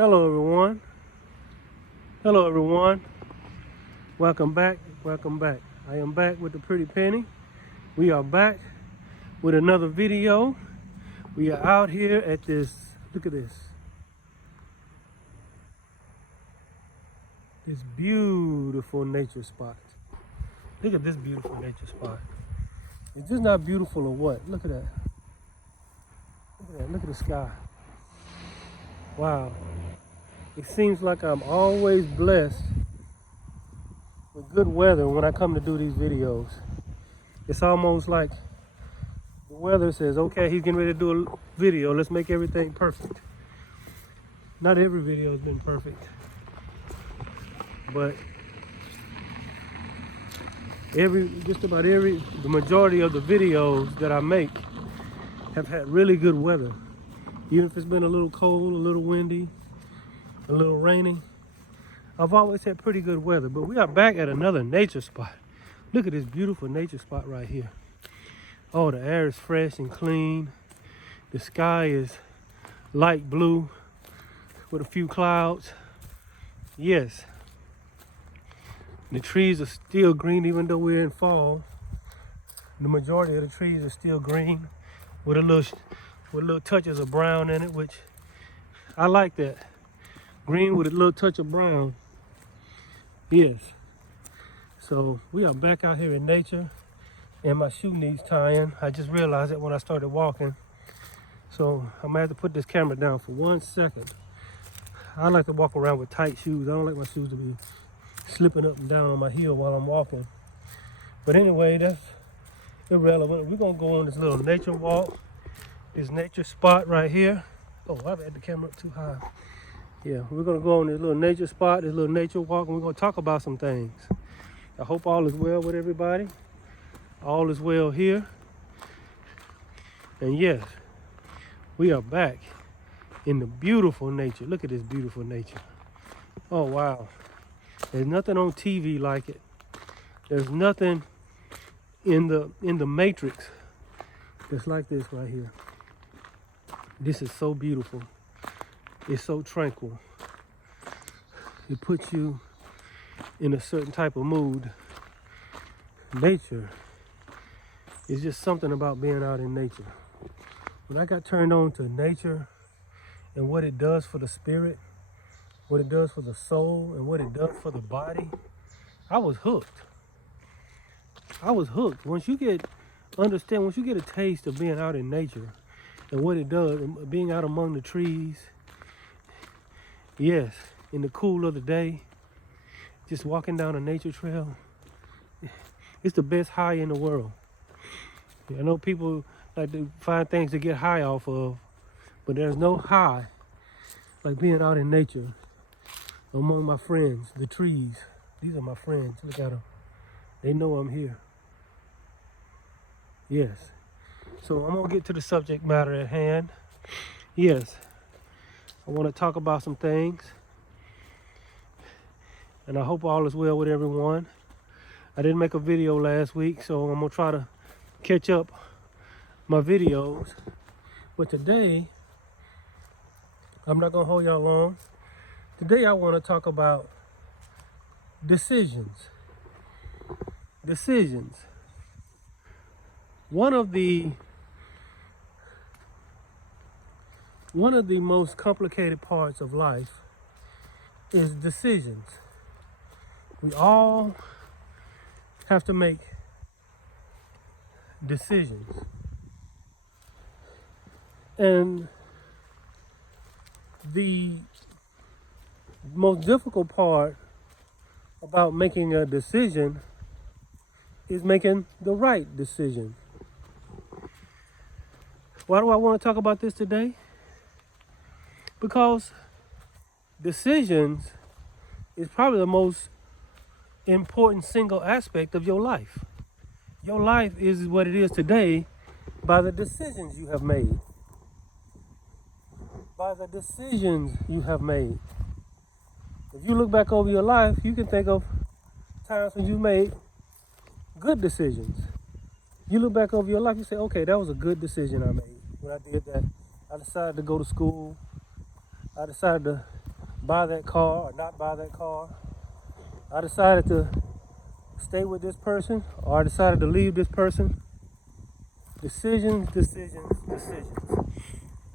Hello everyone. Hello everyone. Welcome back. Welcome back. I am back with the Pretty Penny. We are back with another video. We are out here at this, look at this. This beautiful nature spot. Look at this beautiful nature spot. Is this not beautiful or what? Look at that. Look at that. Look at the sky. Wow. It seems like I'm always blessed with good weather when I come to do these videos. It's almost like the weather says, okay, he's getting ready to do a video. Let's make everything perfect. Not every video has been perfect, but the majority of the videos that I make have had really good weather. Even if it's been a little cold, a little windy, a little rainy, I've always had pretty good weather. But we are back at another nature spot. Look at this beautiful nature spot right here. Oh, the air is fresh and clean. The sky is light blue with a few clouds. Yes, the trees are still green even though we're in fall. The majority of the trees are still green with little touches of brown in it, which I like that. Green with a little touch of brown. Yes. So we are back out here in nature, and my shoe needs tying. I just realized that when I started walking. So I'm gonna have to put this camera down for 1 second. I like to walk around with tight shoes. I don't like my shoes to be slipping up and down on my heel while I'm walking. But anyway, that's irrelevant. We're gonna go on this little nature walk, this nature spot right here. Oh, I've had the camera up too high. Yeah, we're gonna go on this little nature spot, this little nature walk, and we're gonna talk about some things. I hope all is well with everybody. All is well here. And yes, we are back in the beautiful nature. Look at this beautiful nature. Oh wow. There's nothing on TV like it. There's nothing in the Matrix that's like this right here. This is so beautiful. It's so tranquil. It puts you in a certain type of mood. Nature is just something about being out in nature. When I got turned on to nature and what it does for the spirit, what it does for the soul, and what it does for the body, I was hooked. I was hooked. Once you get a taste of being out in nature and what it does, and being out among the trees, yes, in the cool of the day, just walking down a nature trail, it's the best high in the world. I know people like to find things to get high off of, but there's no high like being out in nature among my friends, the trees. These are my friends. Look at them. They know I'm here. Yes. So I'm going to get to the subject matter at hand. Yes. I want to talk about some things. And I hope all is well with everyone. I didn't make a video last week, so I'm going to try to catch up my videos. But today, I'm not going to hold y'all long. Today I want to talk about decisions. Decisions. One of the most complicated parts of life is decisions. We all have to make decisions. And the most difficult part about making a decision is making the right decision. Why do I want to talk about this today? Because decisions is probably the most important single aspect of your life. Your life is what it is today by the decisions you have made. By the decisions you have made. If you look back over your life, you can think of times when you made good decisions. You look back over your life, you say, okay, that was a good decision I made when I did that. I decided to go to school. I decided to buy that car or not buy that car. I decided to stay with this person or I decided to leave this person. Decisions, decisions, decisions.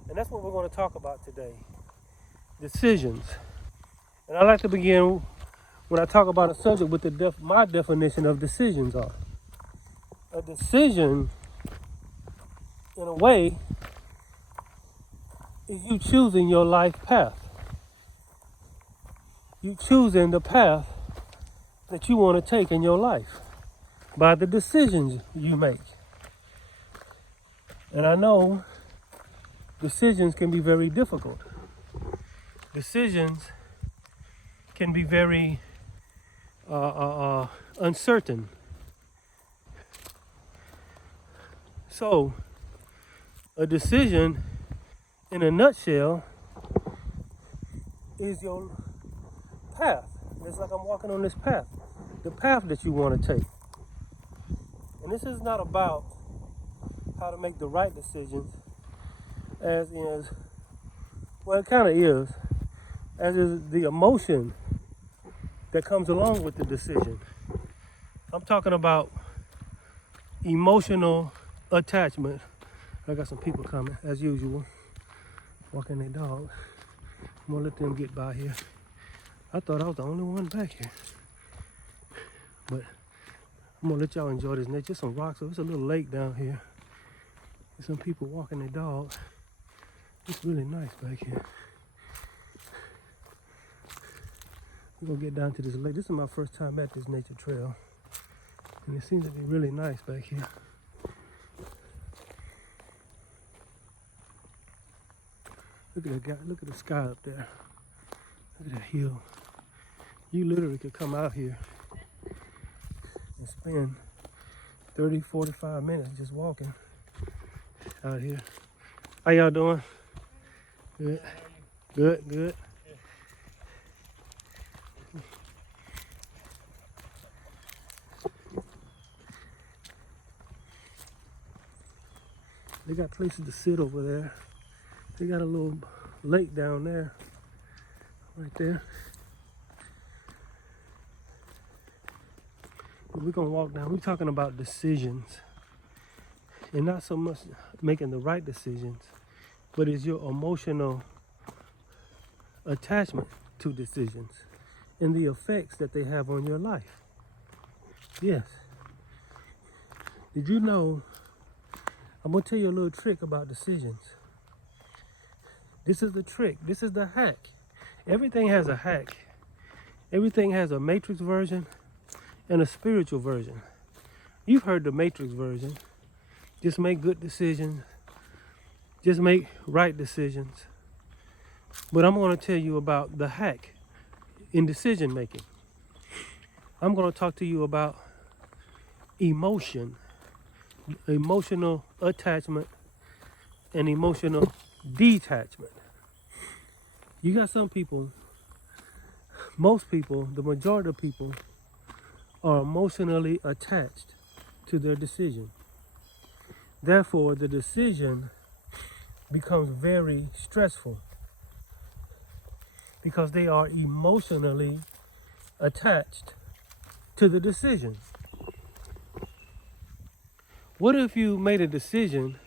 And that's what we're going to talk about today. Decisions. And I like to begin when I talk about a subject with my definition of decisions are. A decision, in a way, is you choosing your life path. You choosing the path that you want to take in your life by the decisions you make. And I know decisions can be very difficult. Decisions can be very uncertain. So, a decision, in a nutshell, is your path. It's like I'm walking on this path, the path that you want to take. And this is not about how to make the right decisions, as is, well, it kind of is, as is the emotion that comes along with the decision. I'm talking about emotional attachment. I got some people coming, as usual, walking their dog. I'm gonna let them get by here. I thought I was the only one back here, but I'm gonna let y'all enjoy this. And there's just some rocks, so it's a little lake down here. There's some people walking their dog. It's really nice back here. We're gonna get down to this lake. This is my first time at this nature trail, and it seems to be really nice back here. Look at the guy, look at the sky up there. Look at that hill. You literally could come out here and spend 30, 45 minutes just walking out here. How y'all doing? Good. Good, good. They got places to sit over there. They got a little lake down there, right there. We're gonna walk down. We're talking about decisions, and not so much making the right decisions, but it's your emotional attachment to decisions and the effects that they have on your life. Yes. Did you know? I'm gonna tell you a little trick about decisions. This is the trick. This is the hack. Everything has a hack. Everything has a matrix version and a spiritual version. You've heard the matrix version. Just make good decisions. Just make right decisions. But I'm going to tell you about the hack in decision making. I'm going to talk to you about emotion, emotional attachment, and emotional detachment. You got some people, most people, the majority of people are emotionally attached to their decision. Therefore, the decision becomes very stressful because they are emotionally attached to the decision. What if you made a decision?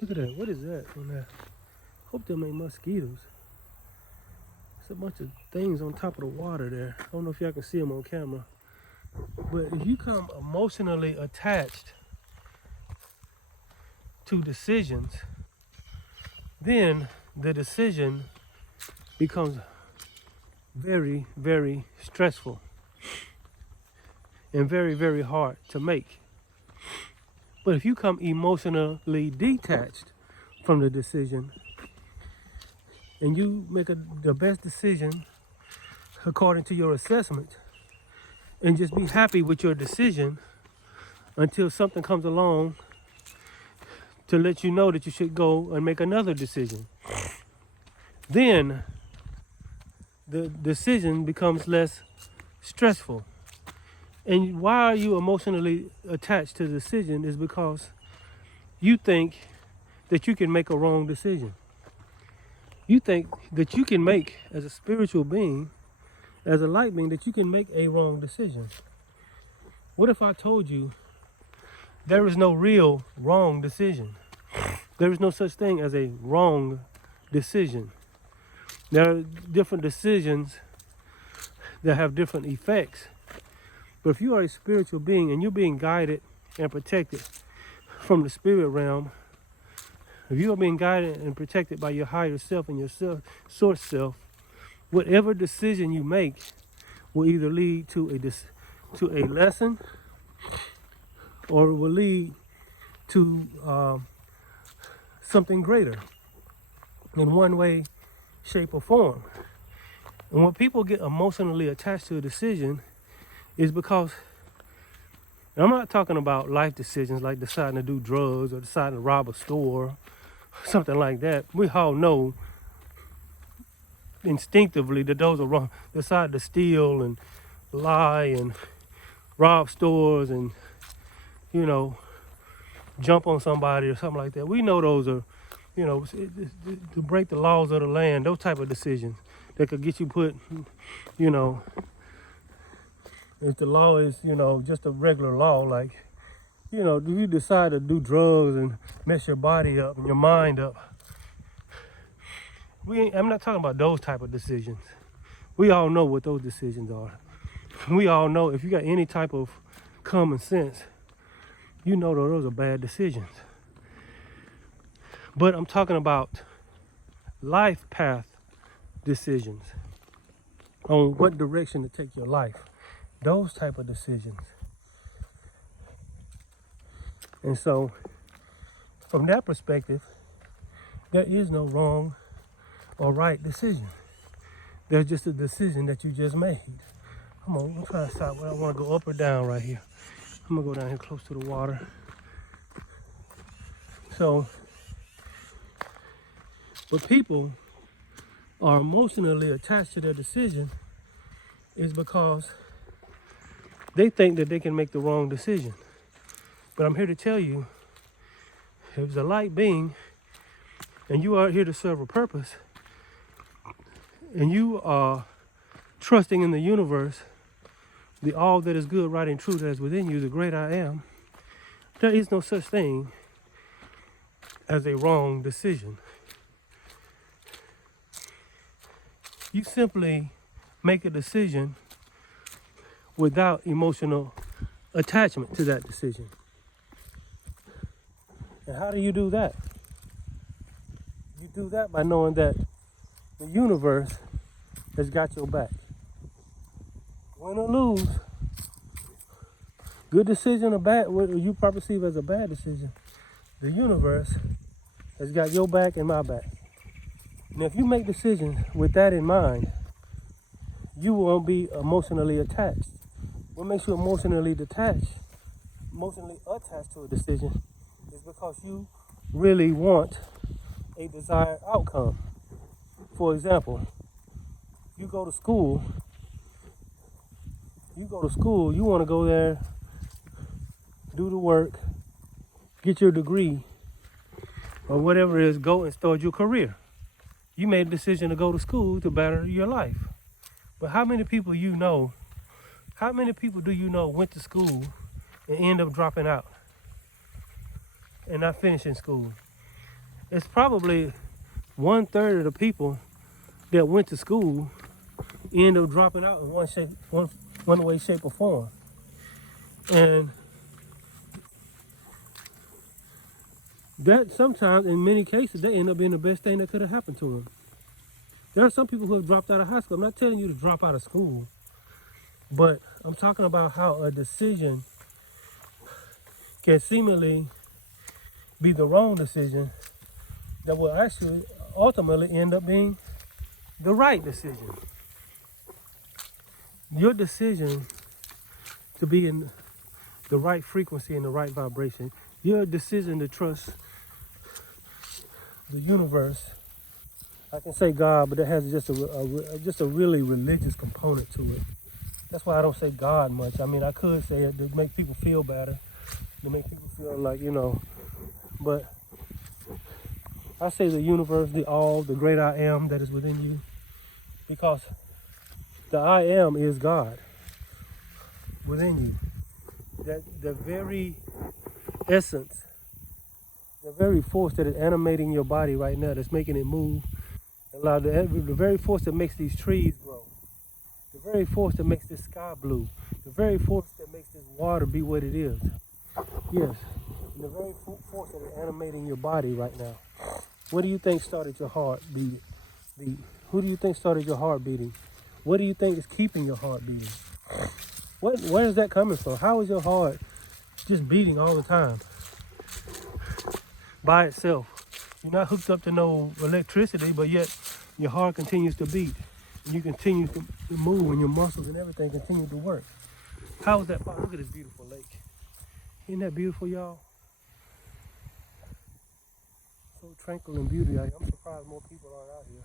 Look at that. What is that on there? Hope them ain't mosquitoes. It's a bunch of things on top of the water there. I don't know if y'all can see them on camera. But if you come emotionally attached to decisions, then the decision becomes very, very stressful and very, very hard to make. But if you come emotionally detached from the decision and you make the best decision according to your assessment and just be happy with your decision until something comes along to let you know that you should go and make another decision, then the decision becomes less stressful. And why are you emotionally attached to the decision is because you think that you can make a wrong decision. You think that you can make, as a spiritual being, as a light being, that you can make a wrong decision. What if I told you there is no real wrong decision? There is no such thing as a wrong decision. There are different decisions that have different effects. But if you are a spiritual being and you're being guided and protected from the spirit realm, if you are being guided and protected by your higher self and your source self, whatever decision you make will either lead to a lesson, or it will lead to something greater in one way, shape, or form. And when people get emotionally attached to a decision is because, and I'm not talking about life decisions like deciding to do drugs or deciding to rob a store, something like that. We all know instinctively that those are wrong. Decide to steal and lie and rob stores and, jump on somebody or something like that. We know those are, to break the laws of the land, those type of decisions that could get you put, if the law is, just a regular law, like, do you decide to do drugs and mess your body up and your mind up? I'm not talking about those type of decisions. We all know what those decisions are. We all know, if you got any type of common sense, you know that those are bad decisions. But I'm talking about life path decisions, on what direction to take your life. Those type of decisions. And so, from that perspective, there is no wrong or right decision. There's just a decision that you just made. Come on, I'm trying to stop. I want to go up or down right here. I'm gonna go down here close to the water. So, but people are emotionally attached to their decision is because they think that they can make the wrong decision. But I'm here to tell you, if it's a light being and you are here to serve a purpose and you are trusting in the universe, the all that is good, right, and true that is within you, the great I am, there is no such thing as a wrong decision. You simply make a decision without emotional attachment to that decision. And how do you do that? You do that by knowing that the universe has got your back. Win or lose, good decision or bad, what you probably perceive as a bad decision, the universe has got your back and my back. And if you make decisions with that in mind, you won't be emotionally attached. What makes you emotionally attached to a decision is because you really want a desired outcome. For example, you go to school, you want to go there, do the work, get your degree, or whatever it is, go and start your career. You made a decision to go to school to better your life. But how many people do you know went to school and end up dropping out and not finishing school? It's probably 1/3 of the people that went to school end up dropping out in one way, shape, or form. And that sometimes, in many cases, they end up being the best thing that could have happened to them. There are some people who have dropped out of high school. I'm not telling you to drop out of school, but I'm talking about how a decision can seemingly be the wrong decision that will actually ultimately end up being the right decision. Your decision to be in the right frequency and the right vibration, your decision to trust the universe, I can say God, but it has just a really religious component to it. That's why I don't say God much. I mean, I could say it to make people feel better, to make people feel like, but I say the universe, the all, the great I am that is within you, because the I am is God within you. That the very essence, the very force that is animating your body right now, that's making it move, the very force that makes these trees grow, the very force that makes this sky blue, the very force that makes this water be what it is. Yes, and the very force that is animating your body right now. What do you think started your heart beating? Who do you think started your heart beating? What do you think is keeping your heart beating? Where is that coming from? How is your heart just beating all the time by itself? You're not hooked up to no electricity, but yet your heart continues to beat, and you continue to move, and your muscles and everything continue to work. How is that possible? Look at this beautiful lake. Isn't that beautiful, y'all? So tranquil and beauty. I'm surprised more people aren't out here.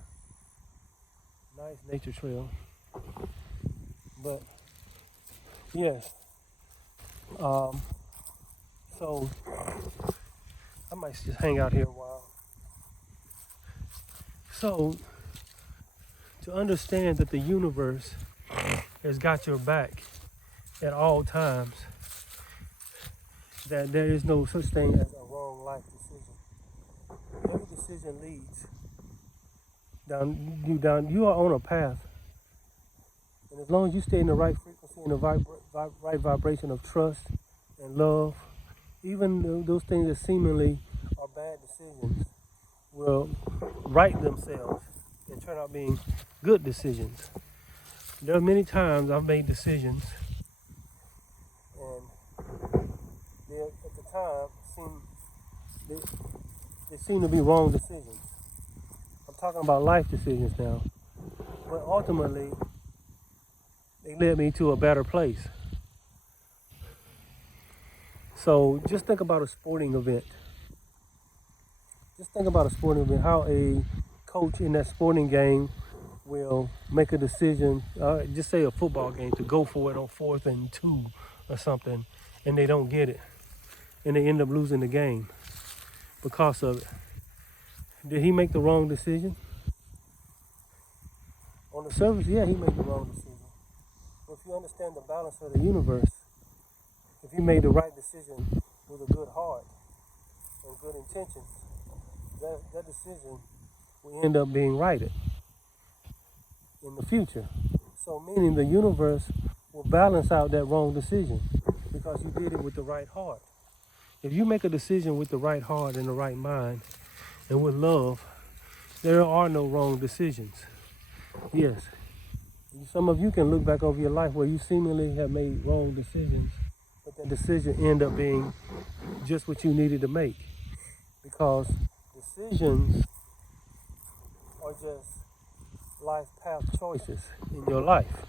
Nice nature trail. But yes. So I might just hang out here a while. So to understand that the universe has got your back at all times, that there is no such thing as a wrong life decision. Every decision leads down. You are on a path, and as long as you stay in the right frequency and the right vibration of trust and love, even those things that seemingly are bad decisions will right themselves and turn out being good decisions. There are many times I've made decisions, and they at the time they seem to be wrong decisions. I'm talking about life decisions now, but ultimately they led me to a better place. So just think about a sporting event. Just think about a sporting event, how a coach in that sporting game will make a decision, just say a football game, to go for it on 4th and 2 or something, and they don't get it, and they end up losing the game because of it. Did he make the wrong decision? On the surface, yeah, he made the wrong decision. But if you understand the balance of the universe, if you made the right decision with a good heart and good intentions, that decision will end up being righted in the future. So meaning the universe will balance out that wrong decision because you did it with the right heart. If you make a decision with the right heart and the right mind and with love, there are no wrong decisions. Yes, some of you can look back over your life where you seemingly have made wrong decisions, but that decision end up being just what you needed to make, because decisions are just life path choices in your life.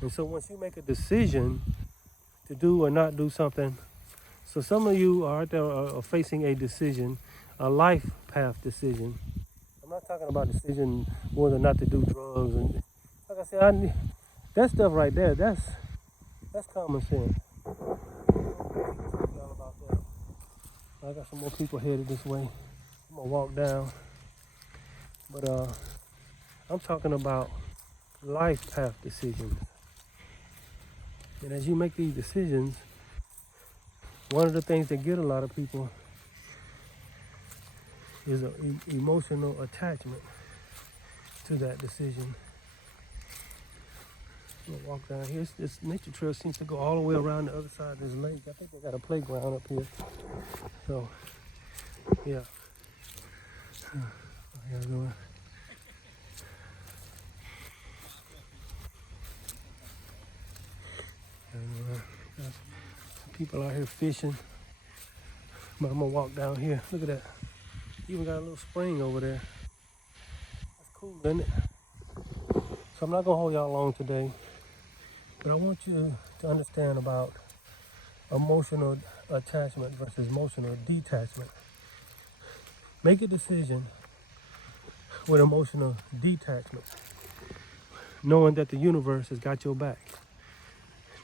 And so once you make a decision to do or not do something, so some of you are out there are facing a decision, a life path decision. I'm not talking about decision whether or not to do drugs, and like I said, that stuff right there, that's common sense. I got some more people headed this way. I'm gonna walk down, but I'm talking about life path decisions. And as you make these decisions, one of the things that get a lot of people is an emotional attachment to that decision. I'm gonna walk down here. This nature trail seems to go all the way around the other side of this lake. I think they got a playground up here. So, yeah. How y'all doing? Some people out here fishing. But I'm gonna walk down here. Look at that. Even got a little spring over there. That's cool, isn't it? So I'm not gonna hold y'all long today, but I want you to understand about emotional attachment versus emotional detachment. Make a decision with emotional detachment, knowing that the universe has got your back,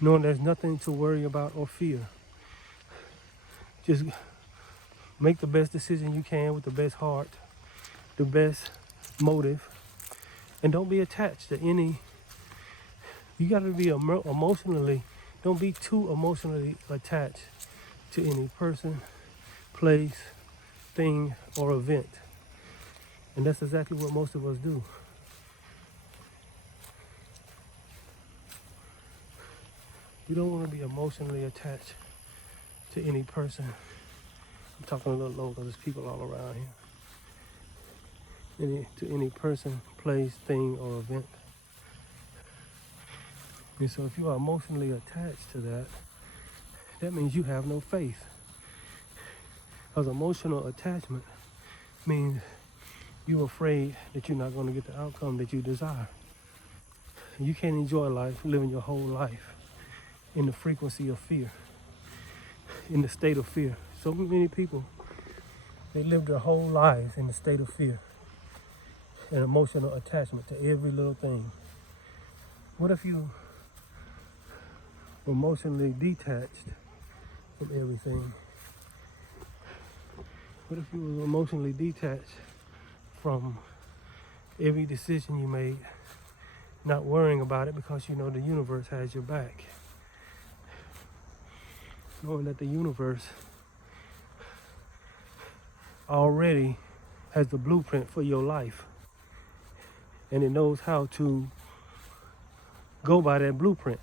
knowing there's nothing to worry about or fear. Just make the best decision you can with the best heart the best motive. And don't be attached to any, you got to be emotionally, don't be too emotionally attached to any person, place, thing, or event. And that's exactly what most of us do. You don't want to be emotionally attached to any person. I'm talking a little low because there's people all around here. To any person, place, thing, or event. And so if you are emotionally attached to that, that means you have no faith. Because emotional attachment means you're afraid that you're not going to get the outcome that you desire. You can't enjoy life, living your whole life in the frequency of fear, in the state of fear. So many people, they live their whole lives in the state of fear and emotional attachment to every little thing. What if you were emotionally detached from everything? What if you were emotionally detached from every decision you made, not worrying about it because you know the universe has your back? Knowing that the universe already has the blueprint for your life, and it knows how to go by that blueprint.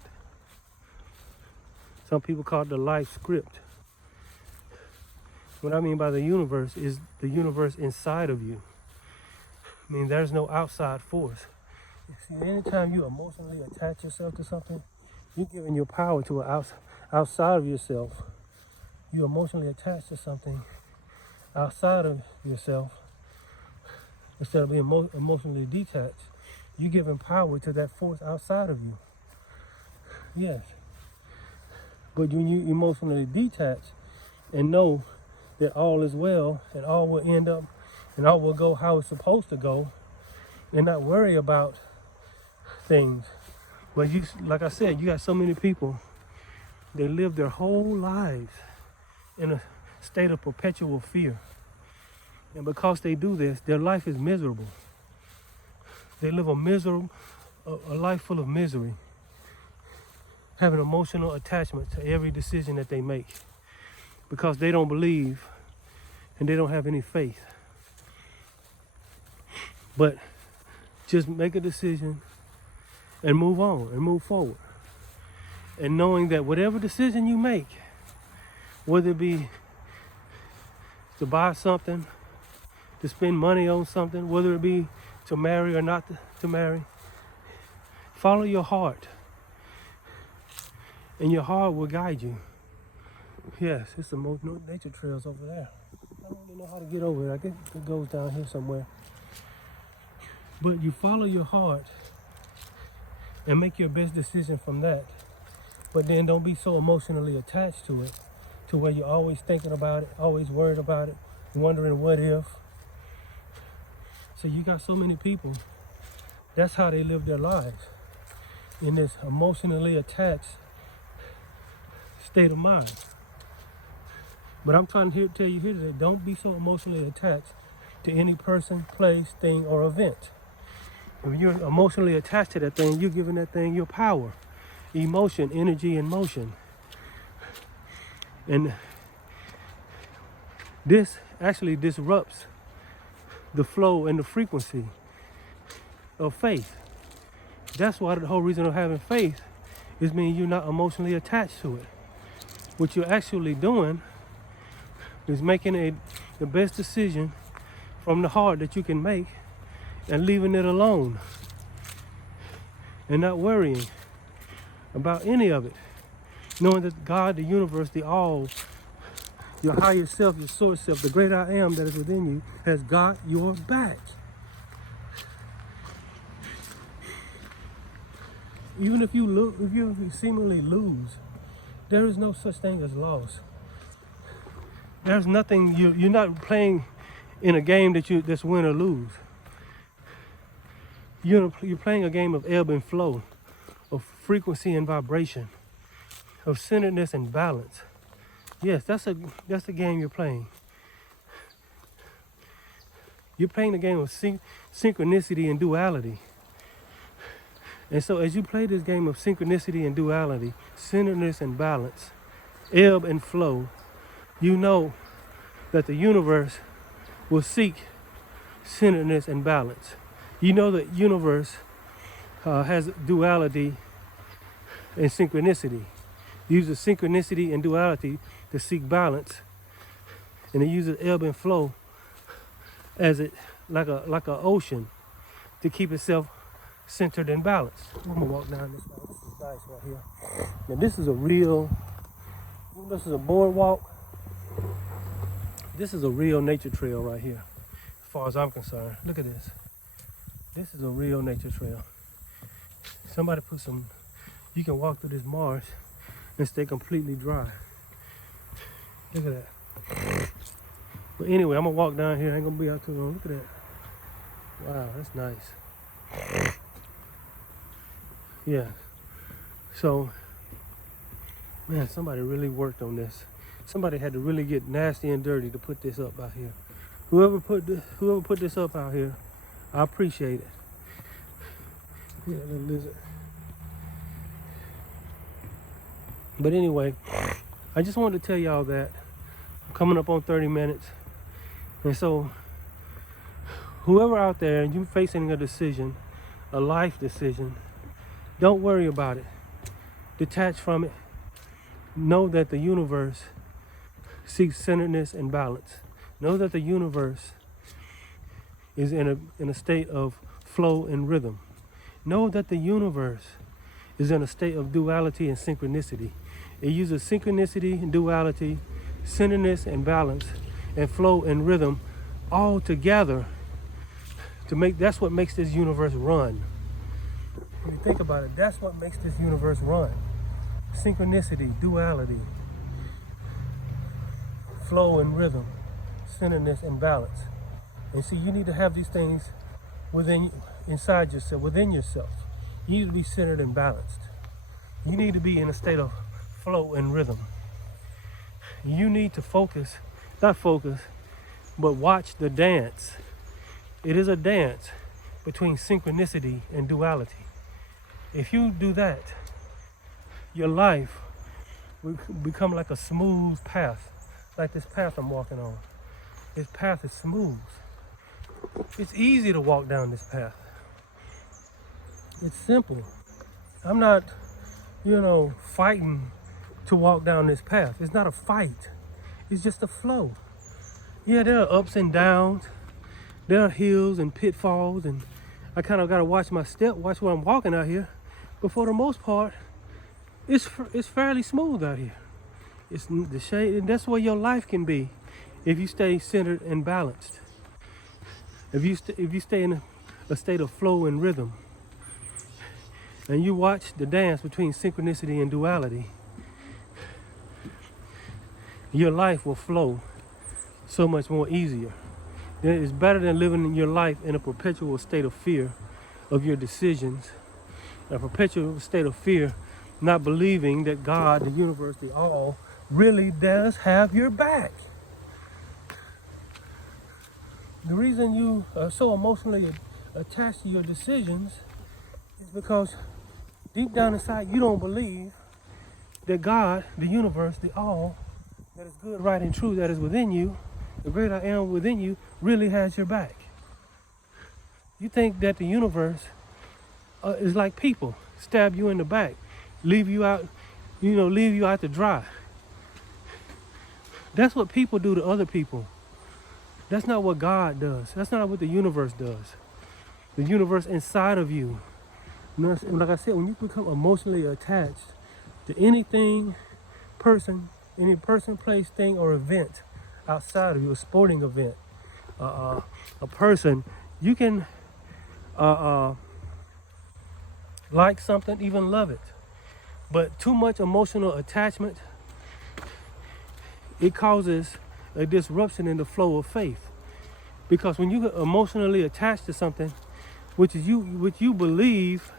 Some people call it the life script. What I mean by the universe is the universe inside of you. I mean, there's no outside force. See, anytime you emotionally attach yourself to something, you're giving your power to an outside of yourself. You emotionally attach to something outside of yourself instead of being emotionally detached. You're giving power to that force outside of you. Yes. But when you emotionally detach and know that all is well and all will end up and all will go how it's supposed to go, and not worry about things. But you, like I said, you got so many people, they live their whole lives in a state of perpetual fear. And because they do this, their life is miserable. They live a life full of misery, having emotional attachment to every decision that they make because they don't believe and they don't have any faith. But just make a decision and move on and move forward. And knowing that whatever decision you make, whether it be to buy something, to spend money on something, whether it be to marry or not to marry, follow your heart. And your heart will guide you. Yes, it's the most nature trails over there. I don't really know how to get over it. I guess it goes down here somewhere. But you follow your heart and make your best decision from that. But then don't be so emotionally attached to it, to where you're always thinking about it, always worried about it, wondering what if. So you got so many people, that's how they live their lives, in this emotionally attached state of mind. But I'm trying to tell you here today, don't be so emotionally attached to any person, place, thing, or event. If you're emotionally attached to that thing, you're giving that thing your power, emotion, energy, and motion. And this actually disrupts the flow and the frequency of faith. That's why the whole reason of having faith is mean you're not emotionally attached to it. What you're actually doing is making the best decision from the heart that you can make and leaving it alone and not worrying about any of it. Knowing that God, the universe, the all, your higher self, your source self, the great I am that is within you has got your back. Even if you seemingly lose, there is no such thing as loss. There's nothing, you're not playing in a game that's win or lose. You're playing a game of ebb and flow, of frequency and vibration, of centeredness and balance. Yes, that's the game you're playing. You're playing the game of synchronicity and duality. And so as you play this game of synchronicity and duality, centeredness and balance, ebb and flow, you know that the universe will seek centeredness and balance. You know the universe has duality and synchronicity. It uses synchronicity and duality to seek balance, and it uses ebb and flow as it like a ocean to keep itself centered and balanced. I'm gonna walk down this way. This is nice right here. Now this is a real. This is a boardwalk. This is a real nature trail right here, as far as I'm concerned. Look at this. This is a real nature trail. Somebody put some. You can walk through this marsh and stay completely dry. Look at that. But anyway, I'm gonna walk down here. I ain't gonna be out too long. Look at that. Wow, that's nice. Yeah. So, man, somebody really worked on this. Somebody had to really get nasty and dirty to put this up out here. Whoever put this up out here, I appreciate it. Yeah, the lizard. But anyway, I just wanted to tell y'all that I'm coming up on 30 minutes. And so, whoever out there, you facing a decision, a life decision, don't worry about it. Detach from it. Know that the universe seeks centeredness and balance. Know that the universe is in a state of flow and rhythm. Know that the universe is in a state of duality and synchronicity. It uses synchronicity and duality, centeredness and balance, and flow and rhythm all together to make. That's what makes this universe run. When you think about it, that's what makes this universe run. Synchronicity, duality, flow and rhythm, centeredness and balance. And see, you need to have these things inside yourself, within yourself. You need to be centered and balanced. You need to be in a state of flow and rhythm. You need to focus, not focus, but watch the dance. It is a dance between synchronicity and duality. If you do that, your life will become like a smooth path, like this path I'm walking on. This path is smooth. It's easy to walk down this path. It's simple. I'm not, fighting to walk down this path. It's not a fight. It's just a flow. Yeah, there are ups and downs. There are hills and pitfalls, and I kind of got to watch my step, watch where I'm walking out here. But for the most part, it's fairly smooth out here. It's the shade, and that's where your life can be if you stay centered and balanced. If you stay in a state of flow and rhythm, and you watch the dance between synchronicity and duality, your life will flow so much more easier. It's better than living your life in a perpetual state of fear of your decisions, a perpetual state of fear, not believing that God, the universe, the all, really does have your back. The reason you are so emotionally attached to your decisions is because deep down inside you don't believe that God, the universe, the all, that is good, right, and true, that is within you, the great I am within you, really has your back. You think that the universe is like people, stab you in the back, leave you out to dry. That's what people do to other people. That's not what God does. That's not what the universe does. The universe inside of you. Like I said, when you become emotionally attached to anything, any person, place, thing, or event outside of you, a sporting event, a person, you can like something, even love it. But too much emotional attachment, it causes a disruption in the flow of faith. Because when you get emotionally attached to something, which you believe,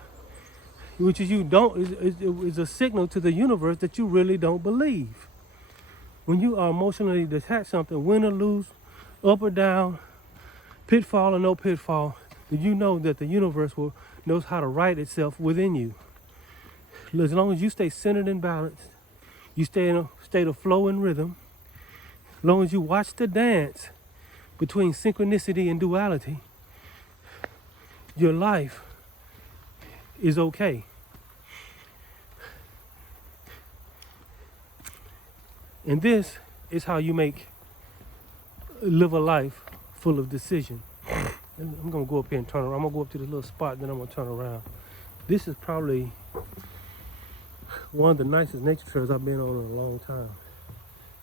which is you don't, is a signal to the universe that you really don't believe. When you are emotionally detached to something, win or lose, up or down, pitfall or no pitfall, you know that the universe knows how to right itself within you. As long as you stay centered and balanced, you stay in a state of flow and rhythm, as long as you watch the dance between synchronicity and duality, your life is okay. And this is how you live a life full of decision. I'm gonna go up here and turn around. I'm gonna go up to this little spot, then I'm gonna turn around. This is probably one of the nicest nature trails I've been on in a long time.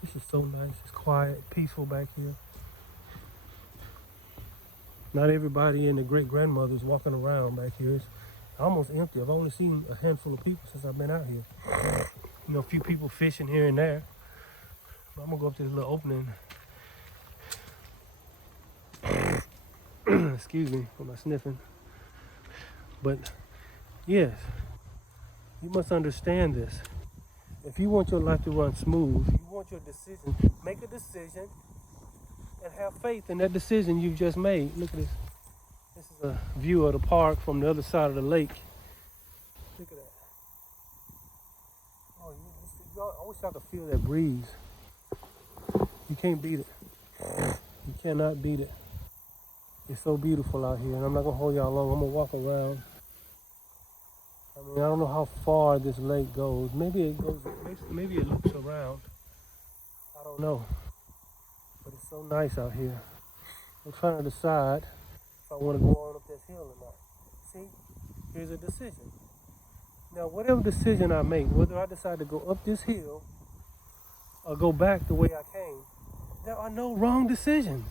This is so nice. It's quiet, peaceful back here. Not everybody and their great-grandmothers walking around back here. It's almost empty. I've only seen a handful of people since I've been out here. You know, a few people fishing here and there. But I'm gonna go up to this little opening. Excuse me for my sniffing. But yes, you must understand this. If you want your life to run smooth, you want your decision, make a decision and have faith in that decision you've just made. Look at this. This is a view of the park from the other side of the lake. Look at that. Oh, I wish I could feel that breeze. You can't beat it. You cannot beat it. It's so beautiful out here, and I'm not gonna hold y'all long. I'm gonna walk around. I mean, I don't know how far this lake goes. Maybe it loops around. I don't know. But it's so nice out here. I'm trying to decide if I want to go on up this hill or not. See, here's a decision. Now, whatever decision I make, whether I decide to go up this hill or go back the way I came, there are no wrong decisions.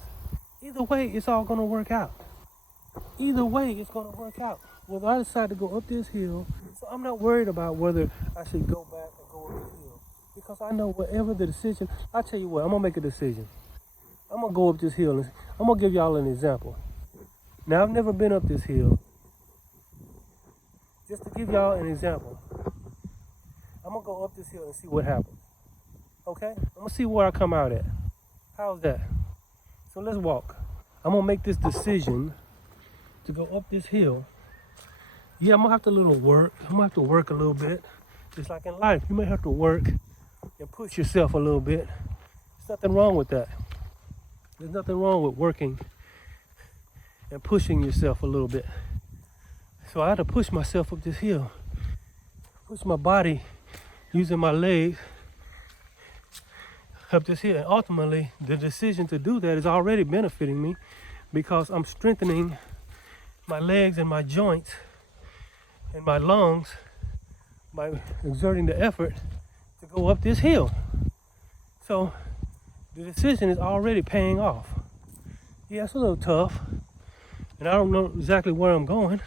Either way, it's all going to work out. Either way, it's going to work out. Whether I decide to go up this hill, so I'm not worried about whether I should go back or go up the hill. Because I know whatever the decision, I tell you what, I'm going to make a decision. I'm going to go up this hill. And I'm going to give y'all an example. Now, I've never been up this hill. Just to give y'all an example, I'm going to go up this hill and see what happens. Okay? I'm going to see where I come out at. How's that? So let's walk. I'm going to make this decision to go up this hill. Yeah, I'm going to have to work. I'm going to have to work a little bit. Just like in life, you may have to work and push yourself a little bit. There's nothing wrong with that. There's nothing wrong with working and pushing yourself a little bit. So I had to push myself up this hill. Push my body using my legs up this hill. And ultimately, the decision to do that is already benefiting me because I'm strengthening my legs and my joints and my lungs by exerting the effort to go up this hill. So the decision is already paying off. Yeah, it's a little tough, and I don't know exactly where I'm going.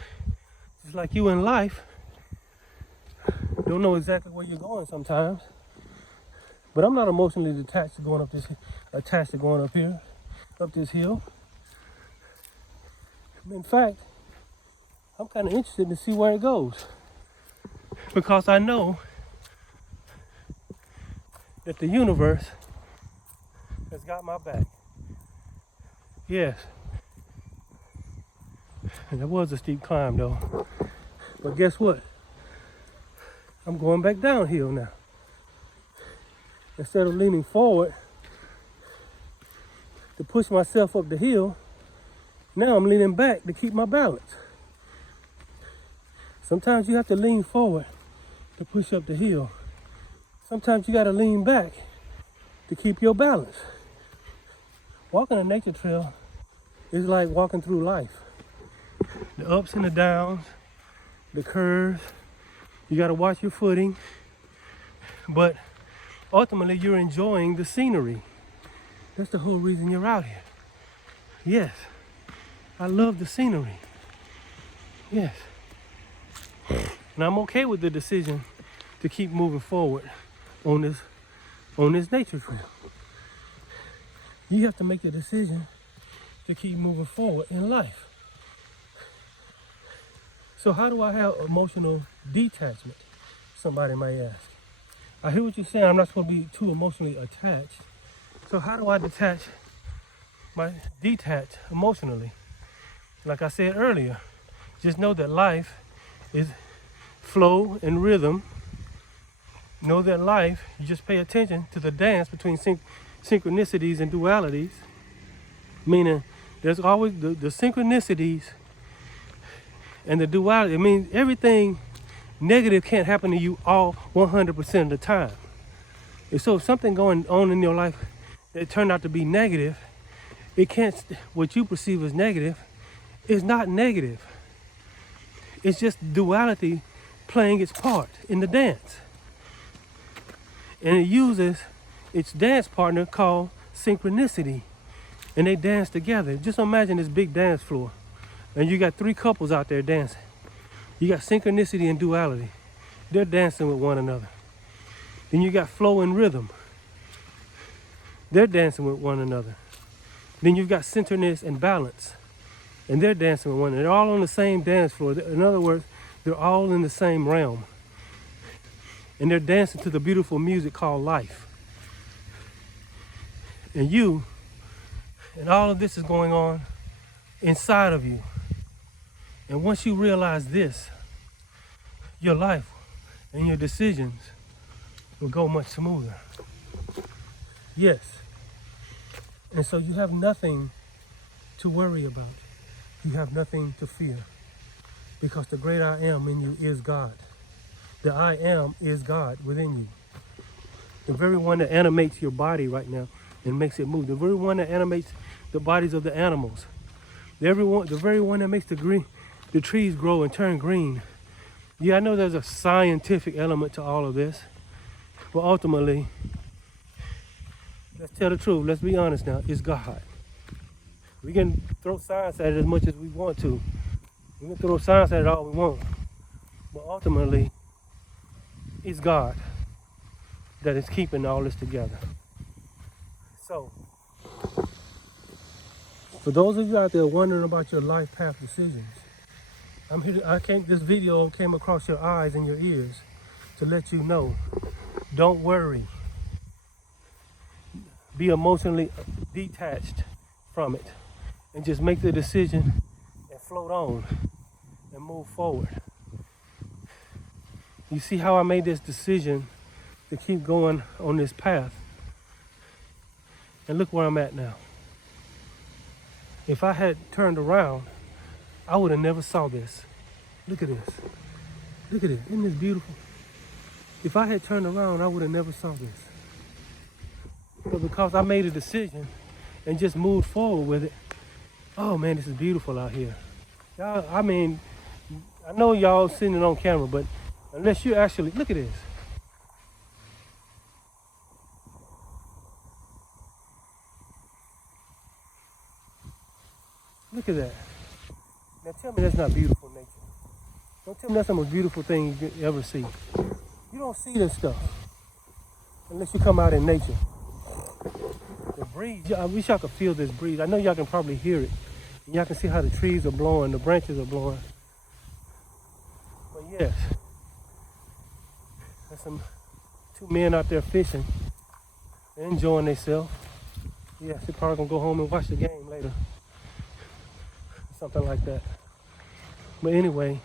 Just like you in life, don't know exactly where you're going sometimes. But I'm not emotionally attached to going up here, up this hill. In fact, I'm kind of interested to see where it goes because I know that the universe has got my back. Yes. And that was a steep climb though. But guess what? I'm going back downhill now. Instead of leaning forward to push myself up the hill, now I'm leaning back to keep my balance. Sometimes you have to lean forward to push up the hill. Sometimes you got to lean back to keep your balance. Walking a nature trail is like walking through life. The ups and the downs, the curves, you got to watch your footing, but ultimately you're enjoying the scenery. That's the whole reason you're out here. Yes, I love the scenery. Yes. And I'm okay with the decision to keep moving forward on this nature trail. You have to make the decision to keep moving forward in life. So how do I have emotional detachment? Somebody might ask. I hear what you're saying. I'm not supposed to be too emotionally attached. So how do I detach might detach emotionally. Like I said earlier, just know that life is flow and rhythm. Know that life, you just pay attention to the dance between synchronicities and dualities. Meaning, there's always the synchronicities and the duality. I mean, everything negative can't happen to you all 100% of the time. And so if something going on in your life that turned out to be negative, it can't, what you perceive as negative is not negative. It's just duality playing its part in the dance. And it uses its dance partner called synchronicity. And they dance together. Just imagine this big dance floor. And you got 3 couples out there dancing. You got synchronicity and duality. They're dancing with one another. Then you got flow and rhythm. They're dancing with one another. Then you've got centeredness and balance. And they're dancing with one another. They're all on the same dance floor. In other words, they're all in the same realm. And they're dancing to the beautiful music called life. And you, and all of this is going on inside of you. And once you realize this, your life and your decisions will go much smoother. Yes. And so you have nothing to worry about. You have nothing to fear. Because the great I am in you is God. The I am is God within you. The very one that animates your body right now and makes it move. The very one that animates the bodies of the animals. The very one that makes the trees grow and turn green. Yeah, I know there's a scientific element to all of this. But ultimately, let's tell the truth. Let's be honest now. It's God. We can throw science at it as much as we want to. We can throw science at it all we want. But ultimately, it's God that is keeping all this together. So, for those of you out there wondering about your life path decisions, this video came across your eyes and your ears to let you know, don't worry. Be emotionally detached from it and just make the decision and float on and move forward. You see how I made this decision to keep going on this path? And look where I'm at now. If I had turned around, I would have never saw this. Look at this. Look at it. Isn't this beautiful? If I had turned around, I would have never saw this. But because I made a decision and just moved forward with it, oh man, this is beautiful out here. Y'all, I mean, I know y'all seeing it on camera, but unless you actually, look at this. Look at that. Now tell me that's not beautiful nature. Don't tell me that's the most beautiful thing you ever see. You don't see this stuff unless you come out in nature. The breeze, I wish y'all could feel this breeze. I know y'all can probably hear it. Y'all can see how the trees are blowing, the branches are blowing. But yes, there's some 2 men out there fishing. They're enjoying themselves. Yeah, they're probably gonna go home and watch the game later. Something like that. But anyway,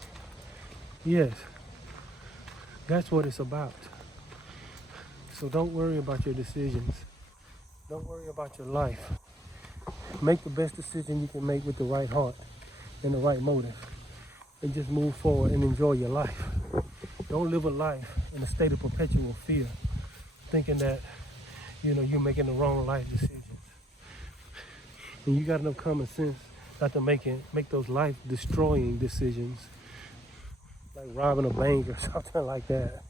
yes, that's what it's about. So don't worry about your decisions. Don't worry about your life. Make the best decision you can make with the right heart and the right motive. And just move forward and enjoy your life. Don't live a life in a state of perpetual fear, thinking that, you're making the wrong life decisions. And you got enough common sense not to make those life-destroying decisions, like robbing a bank or something like that.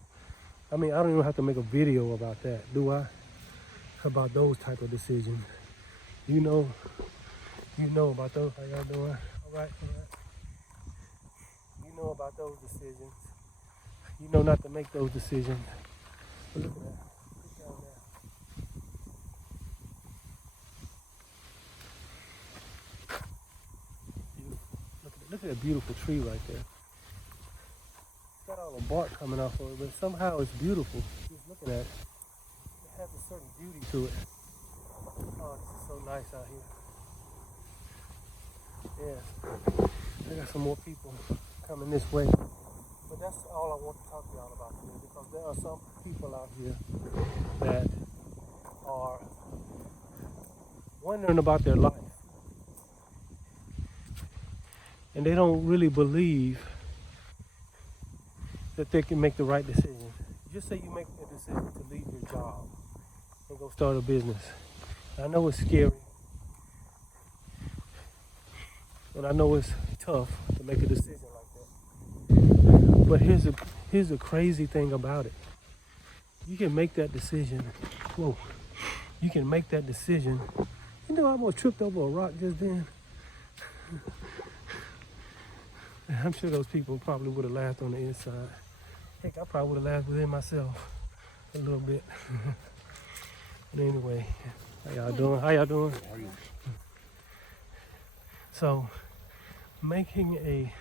I mean, I don't even have to make a video about that, do I? About those type of decisions. You know about those. How y'all doing? All right. You know about those decisions. You know not to make those decisions. But look at that. Look down there. Beautiful. Look at that beautiful tree right there. It's got all the bark coming off of it, but somehow it's beautiful. Just looking at it. It has a certain beauty to it. Oh, this is so nice out here. Yeah, I got some more people coming this way. But that's all I want to talk to y'all about today, because there are some people out here that are wondering about their life. And they don't really believe that they can make the right decision. Just say you make a decision to leave your job and go start a business. I know it's scary, and I know it's tough to make a decision like that. But here's the crazy thing about it. You can make that decision. Whoa. You can make that decision. You know, I almost tripped over a rock just then. I'm sure those people probably would have laughed on the inside. Heck, I probably would have laughed within myself a little bit. But anyway, how y'all doing? How y'all doing? So, making a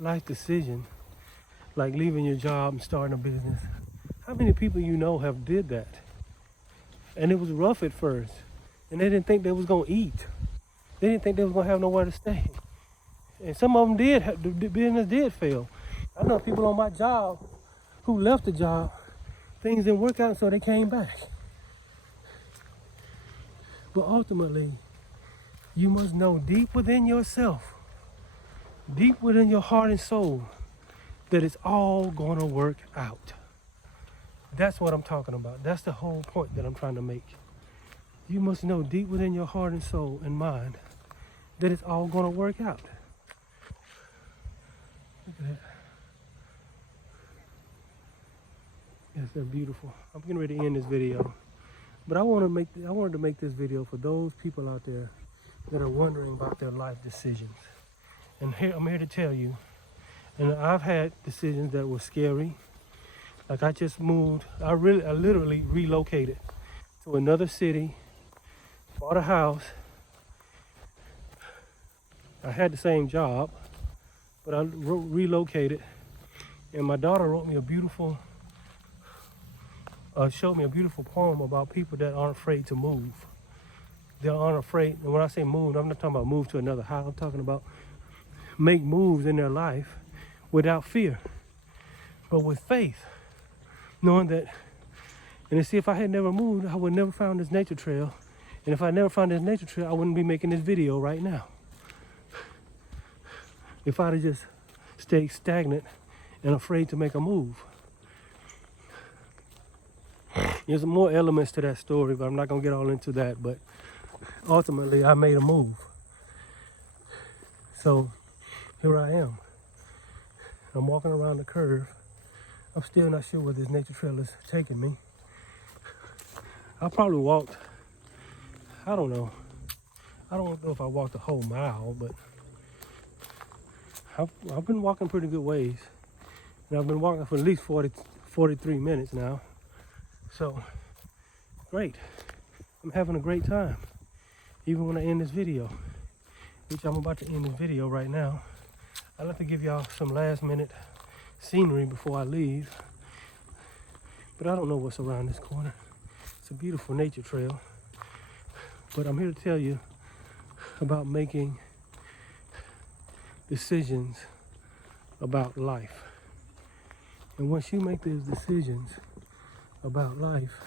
life decision, like leaving your job and starting a business, how many people you know have did that? And it was rough at first. And they didn't think they was gonna eat. They didn't think they was gonna have nowhere to stay. And some of them did, the business did fail. I know people on my job who left the job, things didn't work out, so they came back. But ultimately, you must know deep within yourself, deep within your heart and soul, that it's all gonna work out. That's what I'm talking about. That's the whole point that I'm trying to make. You must know deep within your heart and soul and mind that it's all gonna work out. Look at that. Yes, they're beautiful. I'm getting ready to end this video, but I wanted to make this video for those people out there that are wondering about their life decisions. And I'm here to tell you, and I've had decisions that were scary. Like I just moved, I literally relocated to another city, bought a house. I had the same job, but I relocated, and my daughter wrote me a beautiful, showed me a beautiful poem about people that aren't afraid to move. They aren't afraid, and when I say move, I'm not talking about move to another house. I'm talking about make moves in their life without fear, but with faith, knowing that. And see, if I had never moved, I would never found this nature trail. And if I never found this nature trail, I wouldn't be making this video right now. If I'd have just stayed stagnant and afraid to make a move. There's more elements to that story, but I'm not gonna get all into that. But ultimately, I made a move. So here I am. I'm walking around the curve. I'm still not sure where this nature trail is taking me. I probably walked, I don't know. I don't know if I walked a whole mile, but I've been walking pretty good ways. And I've been walking for at least 43 minutes now. So, great. I'm having a great time. Even when I end this video, which I'm about to end this video right now. I'd like to give y'all some last minute scenery before I leave. But I don't know what's around this corner. It's a beautiful nature trail. But I'm here to tell you about making decisions about life. And once you make those decisions about life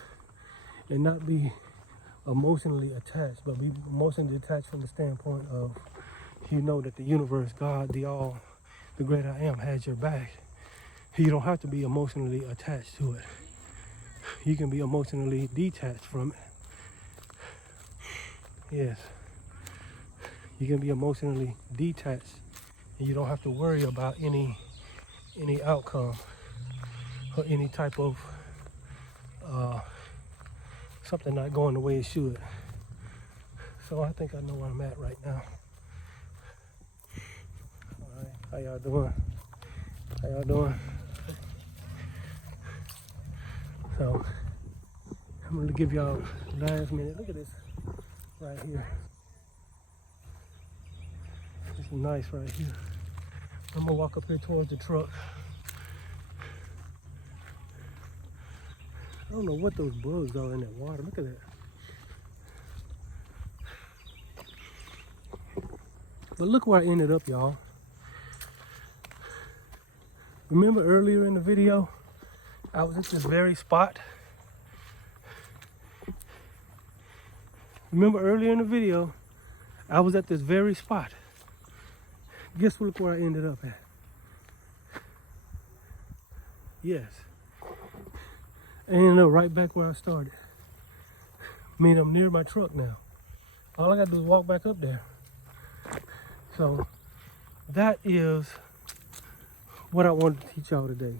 and not be emotionally attached, but be emotionally detached from the standpoint of, you know, that the universe, God, the great I am has your back. You don't have to be emotionally attached to it. You can be emotionally detached from it. Yes. You can be emotionally detached, and you don't have to worry about any outcome or any type of something not going the way it should. So I think I know where I'm at right now. All right, how y'all doing? How y'all doing? So I'm gonna give y'all last minute. Look at this right here. It's nice right here. I'm gonna walk up here towards the truck. I don't know what those bugs are in that water. Look at that. But look where I ended up, y'all. Remember earlier in the video, I was at this very spot. Remember earlier in the video, I was at this very spot. Guess look where I ended up at. Yes. I ended up right back where I started. I mean, I'm near my truck now. All I gotta do is walk back up there. So that is what I wanted to teach y'all today.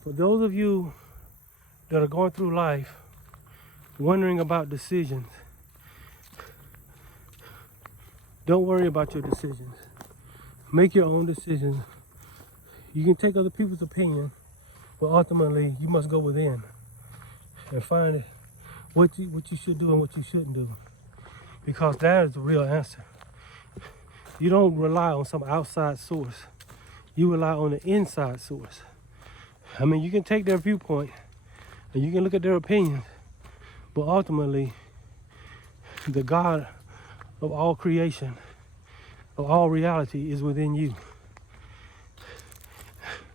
For those of you that are going through life wondering about decisions, don't worry about your decisions. Make your own decisions. You can take other people's opinion, but ultimately you must go within and find what you should do and what you shouldn't do, because that is the real answer. You don't rely on some outside source. You rely on the inside source. I mean, you can take their viewpoint and you can look at their opinions, but ultimately, the God of all creation, of all reality, is within you.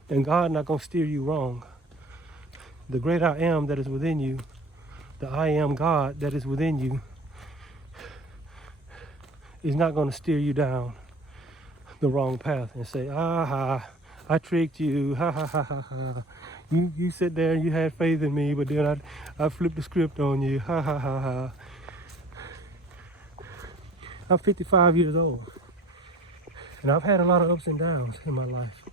And God not gonna steer you wrong. The great I am that is within you, the I am God that is within you, is not gonna steer you down the wrong path and say, I tricked you, ha ha ha ha ha. You sit there and you had faith in me, but then I flipped the script on you, ha ha ha ha. I'm 55 years old, and I've had a lot of ups and downs in my life,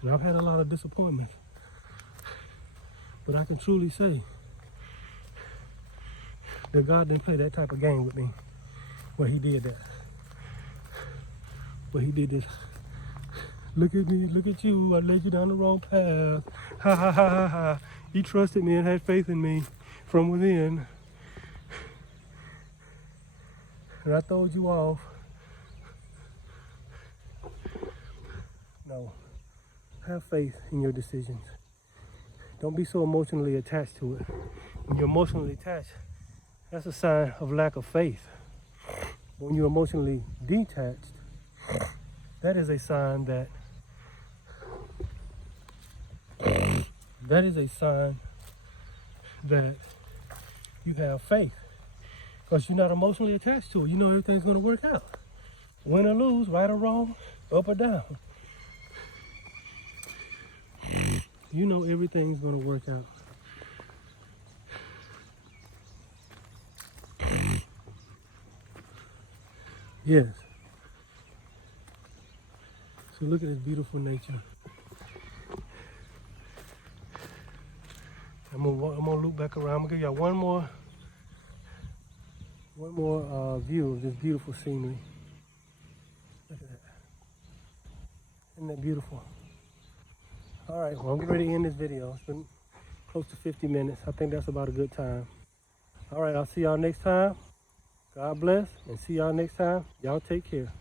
and I've had a lot of disappointments, but I can truly say that God didn't play that type of game with me where he did that. Where he did this, look at me, look at you, I led you down the wrong path, ha ha ha ha ha. You trusted me and had faith in me from within, and I throwed you off. No, have faith in your decisions. Don't be so emotionally attached to it. When you're emotionally attached, that's a sign of lack of faith. When you're emotionally detached, that is a sign that you have faith, because you're not emotionally attached to it. You know everything's going to work out. Win or lose, right or wrong, up or down. You know everything's going to work out. Yes. So look at this beautiful nature. I'm gonna loop back around. I'm gonna give y'all one more view of this beautiful scenery. Look at that. Isn't that beautiful? All right, well, I'm getting ready to end this video. It's been close to 50 minutes. I think that's about a good time. All right, I'll see y'all next time. God bless, and see y'all next time. Y'all take care.